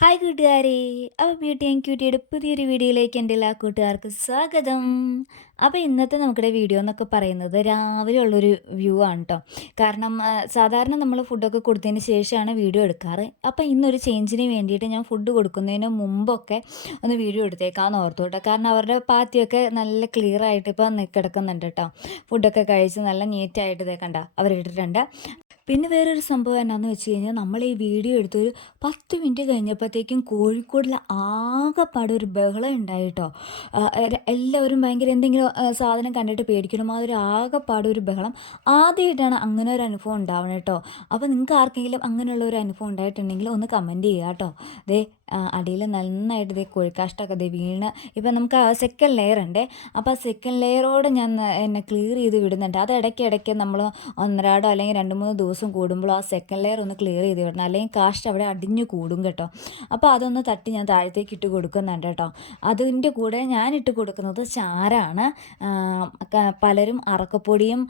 Hi കൂട്ടുകാരെ. അപ്പോൾ beauty and ക്യൂട്ടിയുടെ പുതിയൊരു വീഡിയോയിലേക്ക് എൻ്റെ എല്ലാ കൂട്ടുകാർക്കും സ്വാഗതം. അപ്പോൾ ഇന്നത്തെ നമ്മുടെ വീഡിയോ എന്നൊക്കെ പറയുന്നത് രാവിലെ ഉള്ളൊരു വ്യൂ ആണ് കേട്ടോ. കാരണം സാധാരണ നമ്മൾ ഫുഡൊക്കെ കൊടുത്തതിന് ശേഷമാണ് വീഡിയോ എടുക്കാറ്. അപ്പോൾ ഇന്നൊരു ചേഞ്ചിന് വേണ്ടിയിട്ട് ഞാൻ ഫുഡ് കൊടുക്കുന്നതിന് മുമ്പൊക്കെ ഒന്ന് വീഡിയോ എടുത്തേക്കാമെന്ന് ഓർത്തു കേട്ടോ. കാരണം അവരുടെ പാത്തിയൊക്കെ നല്ല ക്ലിയർ ആയിട്ട് ഇപ്പോൾ കിടക്കുന്നുണ്ട് കേട്ടോ. ഫുഡൊക്കെ കഴിച്ച് നല്ല നീറ്റായിട്ട് ഇതേ കണ്ട അവരിട്ടിട്ടുണ്ട്. പിന്നെ വേറൊരു സംഭവം എന്നാന്ന് വെച്ച് കഴിഞ്ഞാൽ നമ്മൾ ഈ വീഡിയോ എടുത്തൊരു 10 മിനിറ്റ് കഴിഞ്ഞപ്പോഴത്തേക്കും കോഴിക്കോടിൽ ആകെപ്പാടെ ഒരു ബഹളം ഉണ്ടായിട്ടോ. എല്ലാവരും ഭയങ്കര എന്തെങ്കിലും സാധനം കണ്ടിട്ട് പേടിക്കണം മാതിരി ആകെപ്പാടെ ഒരു ബഹളം. ആദ്യമായിട്ടാണ് അങ്ങനെ ഒരു അനുഭവം ഉണ്ടാവണം കേട്ടോ. അപ്പോൾ നിങ്ങൾക്ക് ആർക്കെങ്കിലും അങ്ങനെയുള്ള ഒരു അനുഭവം ഉണ്ടായിട്ടുണ്ടെങ്കിൽ ഒന്ന് കമൻറ്റ് ചെയ്യുക കേട്ടോ. ദേ അടിയിൽ നന്നായിട്ട് ദേ കോഴിക്കാഷ്ടമൊക്കെ ദേ വീണ് ഇപ്പം നമുക്ക് സെക്കൻഡ് ലെയർ ഉണ്ട്. അപ്പോൾ ആ സെക്കൻഡ് ലെയറോട് ഞാൻ എന്നെ ക്ലിയർ ചെയ്ത് വിടുന്നുണ്ട്. അത് ഇടയ്ക്ക് നമ്മൾ ഒന്നരാടോ അല്ലെങ്കിൽ 2-3 ദിവസം കൂടുമ്പോൾ ആ സെക്കൻഡ് ലെയർ ഒന്ന് ക്ലിയർ ചെയ്ത് വിടണം. അല്ലെങ്കിൽ കാസ്റ്റ് അവിടെ അടിഞ്ഞു കൂടും കേട്ടോ. അപ്പോൾ അതൊന്ന് തട്ടി ഞാൻ താഴത്തേക്ക് ഇട്ട് കൊടുക്കുന്നുണ്ട് കേട്ടോ. അതിൻ്റെ കൂടെ ഞാൻ ഇട്ട് കൊടുക്കുന്നത് ചാരാണ്. പലരും അറക്കപ്പൊടിയും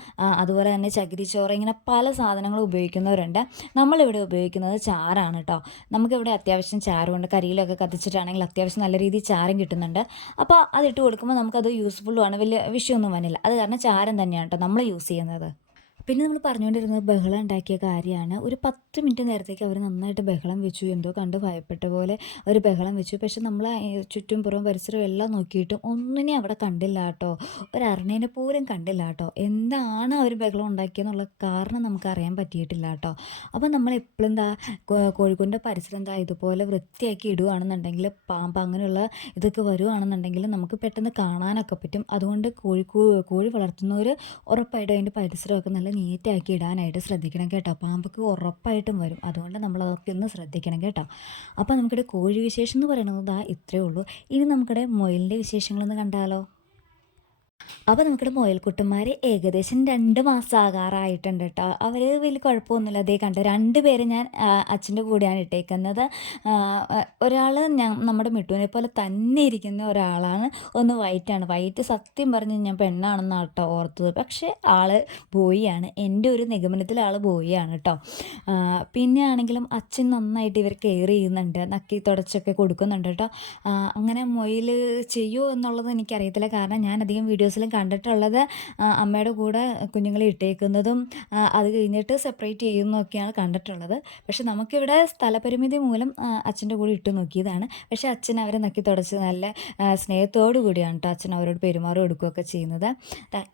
അതുപോലെ തന്നെ ചകിരിച്ചോറ് ഇങ്ങനെ പല സാധനങ്ങളും ഉപയോഗിക്കുന്നവരുണ്ട്. നമ്മളിവിടെ ഉപയോഗിക്കുന്നത് ചാരാണ് കേട്ടോ. നമുക്കിവിടെ അത്യാവശ്യം ചാരമുണ്ട്. കരിയിലൊക്കെ കത്തിച്ചിട്ടാണെങ്കിൽ അത്യാവശ്യം നല്ല രീതിയിൽ ചാരം കിട്ടുന്നുണ്ട്. അപ്പോൾ അതിട്ട് കൊടുക്കുമ്പോൾ നമുക്കത് യൂസ്ഫുള്ളുമാണ്. വലിയ വിഷയമൊന്നും വന്നില്ല. അത് കാരണം ചാരം തന്നെയാണ് കേട്ടോ നമ്മൾ യൂസ് ചെയ്യുന്നത്. പിന്നെ നമ്മൾ പറഞ്ഞുകൊണ്ടിരുന്നത് ബഹളം ഉണ്ടാക്കിയ കാര്യമാണ്. ഒരു 10 മിനിറ്റ് നേരത്തേക്ക് അവർ നന്നായിട്ട് ബഹളം വെച്ചു. എന്തോ കണ്ട് ഭയപ്പെട്ട പോലെ ഒരു ബഹളം വെച്ചു. പക്ഷെ നമ്മൾ ചുറ്റും പുറം പരിസരവും എല്ലാം നോക്കിയിട്ടും ഒന്നിനെ അവിടെ കണ്ടില്ല കേട്ടോ. ഒരറിണേനെ പോലും കണ്ടില്ല കേട്ടോ. എന്താണ് അവർ ബഹളം ഉണ്ടാക്കിയെന്നുള്ള കാരണം നമുക്ക് അറിയാൻ പറ്റിയിട്ടില്ല കേട്ടോ. അപ്പോൾ നമ്മൾ എപ്പോഴും എന്താ കോഴിക്കോടിൻ്റെ പരിസരം എന്താ ഇതുപോലെ വൃത്തിയാക്കി ഇടുകയാണെന്നുണ്ടെങ്കിൽ പാമ്പ് അങ്ങനെയുള്ള ഇതൊക്കെ വരുവാണെന്നുണ്ടെങ്കിൽ നമുക്ക് പെട്ടെന്ന് കാണാനൊക്കെ പറ്റും. അതുകൊണ്ട് കോഴി വളർത്തുന്നവർ ഉറപ്പായിട്ടും അതിൻ്റെ പരിസരമൊക്കെ നല്ല നീറ്റാക്കി ഇടാനായിട്ട് ശ്രദ്ധിക്കണം കേട്ടോ. പാമ്പൊക്കെ ഉറപ്പായിട്ടും വരും. അതുകൊണ്ട് നമ്മളതൊക്കെ ഒന്ന് ശ്രദ്ധിക്കണം കേട്ടോ. അപ്പോൾ നമുക്കിവിടെ കോഴി വിശേഷം എന്ന് പറയുന്നത് ഇത്രയേ ഉള്ളൂ. ഇനി നമുക്കിവിടെ മുയലിൻ്റെ വിശേഷങ്ങളൊന്ന് കണ്ടാലോ. അപ്പോൾ നമുക്കിവിടെ മുയൽക്കുട്ടന്മാർ ഏകദേശം 2 മാസം ആകാറായിട്ടുണ്ട് കേട്ടോ. അവർ വലിയ കുഴപ്പമൊന്നുമില്ല. അതേ കണ്ട് 2 പേരെ ഞാൻ അച്ഛൻ്റെ കൂടെയാണ് ഇട്ടേക്കുന്നത്. ഒരാൾ നമ്മുടെ മിട്ടുവിനെ പോലെ തന്നെ ഇരിക്കുന്ന ഒരാളാണ്. ഒന്ന് വൈറ്റാണ്. വൈറ്റ് സത്യം പറഞ്ഞ് ഞാൻ പെണ്ണാണെന്നാണ് കേട്ടോ ഓർത്തത്. പക്ഷേ ആൾ ബോയിയാണ്. എൻ്റെ ഒരു നിഗമനത്തിൽ ആൾ ബോയിയാണ് കേട്ടോ. പിന്നെ ആണെങ്കിലും അച്ഛൻ നന്നായിട്ട് ഇവർ കെയർ ചെയ്യുന്നുണ്ട്. നക്കി തുടച്ചൊക്കെ കൊടുക്കുന്നുണ്ട് കേട്ടോ. അങ്ങനെ മുയൽ ചെയ്യുമോ എന്നുള്ളത് എനിക്കറിയത്തില്ല. കാരണം ഞാൻ അധികം വീഡിയോസിലും കണ്ടിട്ടുള്ളത് അമ്മയുടെ കൂടെ കുഞ്ഞുങ്ങളെ ഇട്ടേക്കുന്നതും അത് കഴിഞ്ഞിട്ട് സെപ്പറേറ്റ് ചെയ്യുന്നതൊക്കെയാണ് കണ്ടിട്ടുള്ളത്. പക്ഷെ നമുക്കിവിടെ സ്ഥലപരിമിതി മൂലം അച്ഛൻ്റെ കൂടെ ഇട്ട് നോക്കിയതാണ്. പക്ഷേ അച്ഛൻ അവരെ നക്കി തുടച്ച് നല്ല സ്നേഹത്തോടു കൂടിയാണ് കേട്ടോ അച്ഛൻ അവരോട് പെരുമാറും എടുക്കുകയൊക്കെ ചെയ്യുന്നത്.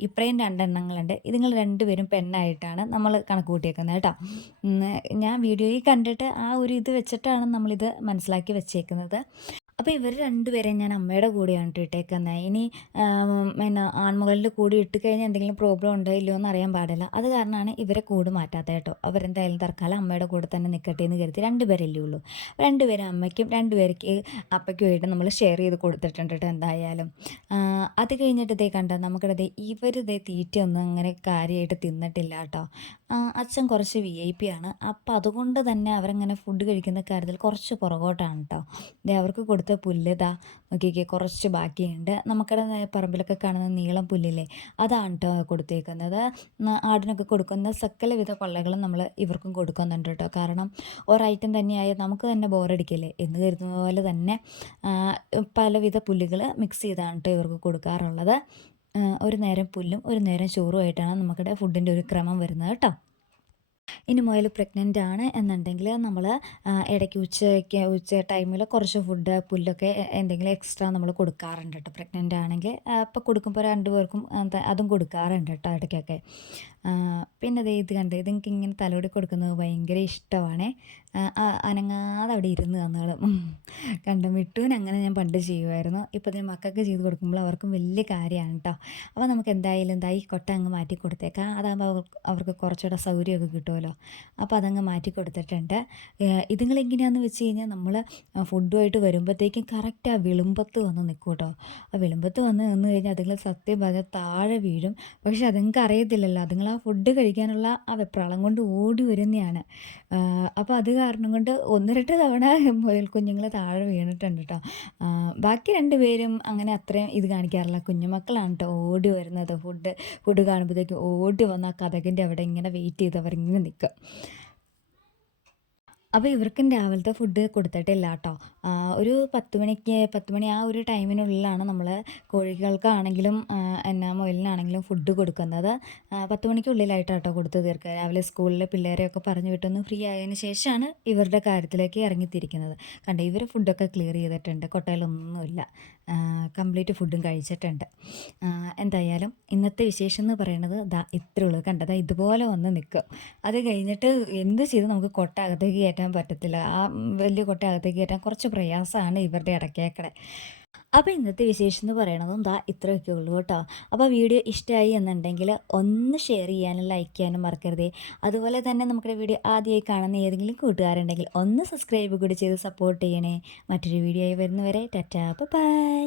ഇപ്പറയും 2 എണ്ണങ്ങളുണ്ട്. ഇതുങ്ങൾ 2 പേരും പെണ്ണായിട്ടാണ് നമ്മൾ കണക്ക് കൂട്ടിയേക്കുന്നത് കേട്ടോ. ഞാൻ വീഡിയോയിൽ കണ്ടിട്ട് ആ ഒരു ഇത് വെച്ചിട്ടാണ് നമ്മളിത് മനസ്സിലാക്കി വെച്ചേക്കുന്നത്. അപ്പോൾ ഇവർ 2 പേരെയും ഞാൻ അമ്മയുടെ കൂടെയാണ് ഇട്ടേക്കുന്നത്. ഇനി പിന്നെ ആൺമുകളിൻ്റെ കൂടെ ഇട്ട് കഴിഞ്ഞാൽ എന്തെങ്കിലും പ്രോബ്ലം ഉണ്ടോ ഇല്ലയോ എന്ന് അറിയാൻ പാടില്ല. അത് കാരണമാണ് ഇവരെ കൂട് മാറ്റാത്തത് കേട്ടോ. അവരെന്തായാലും തൽക്കാലം അമ്മയുടെ കൂടെ തന്നെ നിൽക്കട്ടെ എന്ന് കരുതി 2 പേരല്ലേ ഉള്ളൂ. 2 പേരും അമ്മയ്ക്കും 2 പേർക്ക് അപ്പയ്ക്കുമായിട്ട് നമ്മൾ ഷെയർ ചെയ്ത് കൊടുത്തിട്ടുണ്ട് കേട്ടോ എന്തായാലും. അത് കഴിഞ്ഞിട്ട് ഇതേ കണ്ടോ നമുക്കിടതേ ഇവരിതേ തീറ്റയൊന്നും അങ്ങനെ കാര്യമായിട്ട് തിന്നിട്ടില്ല കേട്ടോ. അച്ഛൻ കുറച്ച് VIP ആണ്. അപ്പോൾ അതുകൊണ്ട് തന്നെ അവരങ്ങനെ ഫുഡ് കഴിക്കുന്ന കാര്യത്തിൽ കുറച്ച് പുറകോട്ടാണ് കേട്ടോ. അവർക്ക് കൊടുത്ത പുല്ല് നോക്കിക്കേ കുറച്ച് ബാക്കിയുണ്ട്. നമുക്കിടെ പറമ്പിലൊക്കെ കാണുന്ന നീളം പുല്ലില്ലേ അതാണ് കേട്ടോ കൊടുത്തേക്കുന്നത്. ആടിനൊക്കെ കൊടുക്കുന്ന സകലവിധ കൊള്ളകളും നമ്മൾ ഇവർക്കും കൊടുക്കുന്നുണ്ട് കേട്ടോ. കാരണം ഒരൈറ്റം തന്നെയായ നമുക്ക് തന്നെ ബോറടിക്കില്ലേ എന്ന് കരുതുന്ന പോലെ തന്നെ പലവിധ പുല്ലുകൾ മിക്സ് ചെയ്താണ് കേട്ടോ ഇവർക്ക് കൊടുക്കാറുള്ളത്. ഒരു നേരം പുല്ലും ഒരു നേരം ചോറുമായിട്ടാണ് നമുക്കിവിടെ ഫുഡിൻ്റെ ഒരു ക്രമം വരുന്നത് കേട്ടോ. ഇനി മുയൽ പ്രഗ്നൻ്റ് ആണ് എന്നുണ്ടെങ്കിൽ നമ്മൾ ഇടയ്ക്ക് ഉച്ച ടൈമിൽ കുറച്ച് ഫുഡ് പുല്ലൊക്കെ എന്തെങ്കിലും എക്സ്ട്രാ നമ്മൾ കൊടുക്കാറുണ്ട് കേട്ടോ. പ്രഗ്നൻ്റ് ആണെങ്കിൽ അപ്പോൾ കൊടുക്കുമ്പോൾ 2 പേർക്കും അതും കൊടുക്കാറുണ്ട് കേട്ടോ ഇടയ്ക്കൊക്കെ. പിന്നെ ഇത് കണ്ട് ഇതെനിക്ക് ഇങ്ങനെ തലോടി കൊടുക്കുന്നത് ഭയങ്കര ഇഷ്ടമാണേ. അനങ്ങാതെ അവിടെ ഇരുന്ന് തന്നോളും. കണ്ടോ മിട്ടുവിന് അങ്ങനെ ഞാൻ പണ്ട് ചെയ്യുമായിരുന്നു. ഇപ്പോൾ മക്കൾക്ക് ചെയ്ത് കൊടുക്കുമ്പോൾ അവർക്കും വലിയ കാര്യമാണ് കേട്ടോ. അപ്പോൾ നമുക്ക് എന്തായാലും ഈ കൊട്ട അങ്ങ് മാറ്റി കൊടുത്തേക്കാം. അതാകുമ്പോൾ അവർക്ക് കുറച്ചുകൂടെ സൗകര്യമൊക്കെ കിട്ടുമല്ലോ. അപ്പോൾ അതങ്ങ് മാറ്റി കൊടുത്തിട്ടുണ്ട്. ഇതുങ്ങളെങ്ങനെയാണെന്ന് വെച്ച് കഴിഞ്ഞാൽ നമ്മൾ ഫുഡുമായിട്ട് വരുമ്പോഴത്തേക്കും കറക്റ്റ് ആ വിളുമ്പത്ത് വന്ന് നിൽക്കും കേട്ടോ. ആ വിളുമ്പത്ത് വന്ന് നിന്ന് കഴിഞ്ഞാൽ അതുങ്ങൾ സത്യം പറഞ്ഞാൽ താഴെ വീഴും. പക്ഷെ അതുങ്ങൾക്ക് അറിയത്തില്ലല്ലോ. അതുങ്ങൾ ആ ഫുഡ് കഴിക്കാനുള്ള ആ വെപ്രാളം കൊണ്ട് ഓടി വരുന്നതാണ്. അപ്പോൾ അത് കാരണം കൊണ്ട് 1-2 തവണ മുയൽ കുഞ്ഞുങ്ങൾ താഴെ വീണിട്ടുണ്ട് കേട്ടോ. ബാക്കി 2 പേരും അങ്ങനെ അത്രയും ഇത് കാണിക്കാറില്ല. കുഞ്ഞുമക്കളാണ് കേട്ടോ ഓടി വരുന്നത്. ഫുഡ് കാണുമ്പോഴത്തേക്കും ഓടി വന്ന് ആ കതകിൻ്റെ അവിടെ ഇങ്ങനെ വെയിറ്റ് ചെയ്ത് അവരിങ്ങനെ നിൽക്കും. അപ്പോൾ ഇവർക്കും രാവിലത്തെ ഫുഡ് കൊടുത്തിട്ടില്ല കേട്ടോ. ഒരു 10 മണി ആ ഒരു ടൈമിനുള്ളിലാണ് നമ്മൾ കോഴികൾക്കാണെങ്കിലും എന്നാ മുയലിനാണെങ്കിലും ഫുഡ് കൊടുക്കുന്നത്. 10 മണിക്കുള്ളിലായിട്ടാണ് കേട്ടോ കൊടുത്ത് തീർക്കുക. രാവിലെ സ്കൂളിലെ പിള്ളേരെയൊക്കെ പറഞ്ഞു വിട്ടൊന്ന് ഫ്രീ ആയതിന് ശേഷമാണ് ഇവരുടെ കാര്യത്തിലേക്ക് ഇറങ്ങിത്തിരിക്കുന്നത്. കണ്ടോ ഇവർ ഫുഡൊക്കെ ക്ലിയർ ചെയ്തിട്ടുണ്ട്. കൊട്ടയിലൊന്നുമില്ല. കംപ്ലീറ്റ് ഫുഡും കഴിച്ചിട്ടുണ്ട്. എന്തായാലും ഇന്നത്തെ വിശേഷം എന്ന് പറയുന്നത് ഇത്രേ ഉള്ളൂ. കണ്ടോ ഇതുപോലെ വന്ന് നിൽക്കും. അത് കഴിഞ്ഞിട്ട് എന്ത് ചെയ്ത് നമുക്ക് കൊട്ട അകത്തേക്ക് കയറ്റാൻ പറ്റത്തില്ല. ആ വലിയ കൊട്ട അകത്തേക്ക് കയറ്റാൻ കുറച്ച് പ്രയാസമാണ് ഇവരുടെ ഇടയ്ക്കേക്കടെ. അപ്പോൾ ഇന്നത്തെ വിശേഷം എന്ന് പറയണതും ഇത്രയൊക്കെ ഉള്ളൂ കേട്ടോ. അപ്പോൾ വീഡിയോ ഇഷ്ടമായി എന്നുണ്ടെങ്കിൽ ഒന്ന് ഷെയർ ചെയ്യാനും ലൈക്ക് ചെയ്യാനും മറക്കരുതേ. അതുപോലെ തന്നെ നമ്മുടെ വീഡിയോ ആദ്യമായി കാണുന്ന ഏതെങ്കിലും കൂട്ടുകാരുണ്ടെങ്കിൽ ഒന്ന് സബ്സ്ക്രൈബ് കൂടി ചെയ്ത് സപ്പോർട്ട് ചെയ്യണേ. മറ്റൊരു വീഡിയോ ആയി വരുന്നവരെ ടാറ്റാ ബൈ.